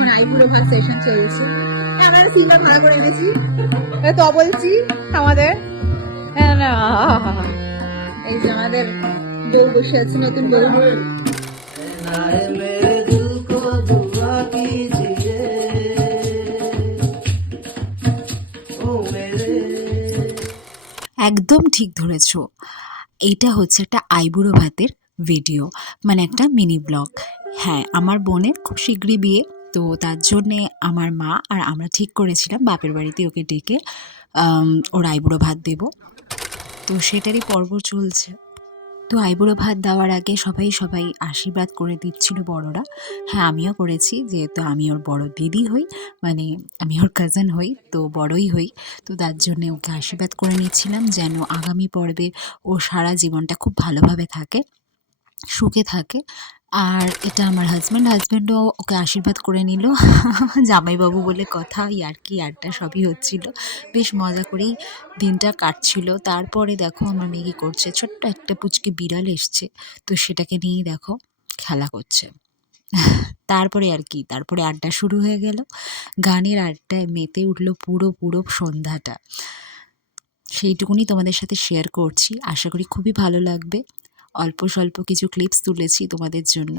এখন আইবুড়ো ভাত সেশন চলছে। আমরা সিলভার ভাড়া করে এনেছি, তো বলছি আমাদের এই যে আমাদের বউ বসে আছে, নতুন বউ। একদম ঠিক ধরেছ, এইটা হচ্ছে একটা আইবুড়ো ভাতের ভিডিও, মানে একটা মিনি ব্লগ। হ্যাঁ, আমার বোনের খুব শীঘ্রই বিয়ে, তো তার জন্যে আমার মা আর আমরা ঠিক করেছিলাম বাপের বাড়িতে ওকে ডেকে ওর আইবুড়ো ভাত দেব, তো সেটারই পর্ব চলছে। তো আইবুড়ো ভাত দেওয়ার আগে সবাই সবাই আশীর্বাদ করে দিচ্ছিল বড়রা। হ্যাঁ, আমিও করেছি, যেহেতু আমি ওর বড় দিদি হই, মানে আমি ওর কাজিন হই, তো বড়ই হই। তো তার জন্যে ওকে আশীর্বাদ করে নিচ্ছিলাম যেন আগামী পর্বে ও সারা জীবনটা খুব ভালোভাবে থাকে, সুখে থাকে। আর এটা আমার হাজব্যান্ডও ওকে আশীর্বাদ করে নিল। জামাইবাবু বলে কথা, ইয়ার্কি আড্ডা সবই হচ্ছিল, বেশ মজা করেই দিনটা কাটছিল। তারপরে দেখো আমার মেয়ে কী করছে, ছোট্ট একটা পুচকে বিড়াল এসছে, তো সেটাকে নিয়েই দেখো খেলা করছে। তারপরে আর কি, তারপরে আড্ডা শুরু হয়ে গেল, গানের আড্ডায় মেতে উঠলো পুরো পুরো সন্ধ্যাটা। সেইটুকুনি তোমাদের সাথে শেয়ার করছি, আশা করি খুবই ভালো লাগবে। অল্প স্বল্প কিছু ক্লিপস তুলেছি তোমাদের জন্য।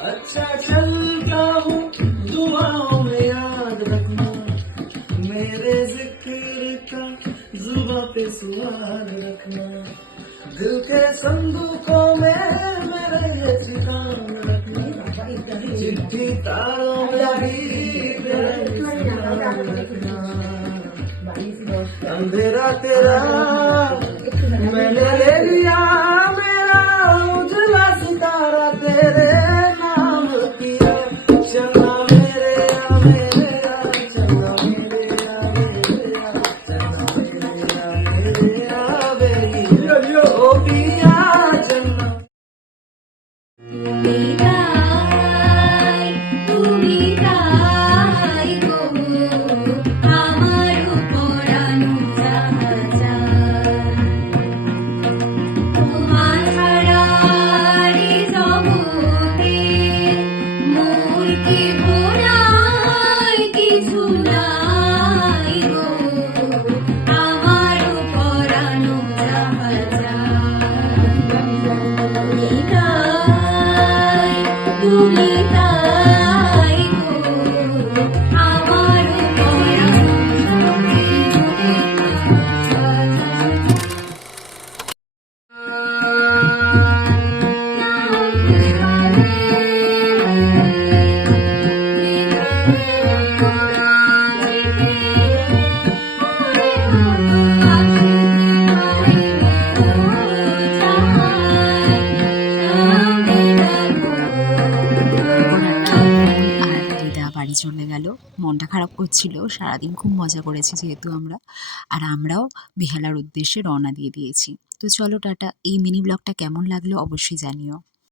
अच्छा चलता हूँ दुआओं में याद रखना, मेरे जिक्र का जुबां पे सुहाग रखना, दिल के संदूकों में मेरे ये ठिकान रखना, चिट्ठी तारों में भी तेरा ठिकान रखना, अंधेरा तेरा मैंने ले लिया, मेरा उजला सितारा तेरे नाम किया, चलना मेरे या मेरे या, चलना मेरे या मेरे या, चलना मेरे या मेरे या बेरी, ओ पिया चलना। বাড়ি চলে গেল, মনটা খারাপ করছিল, সারাদিন খুব মজা করেছি যেহেতু আমরা, আর আমরাও বেহালার উদ্দেশ্যে রওনা দিয়ে দিয়েছি। তো চলো টাটা। এই মিনি ব্লগটা কেমন লাগলো অবশ্যই জানিও।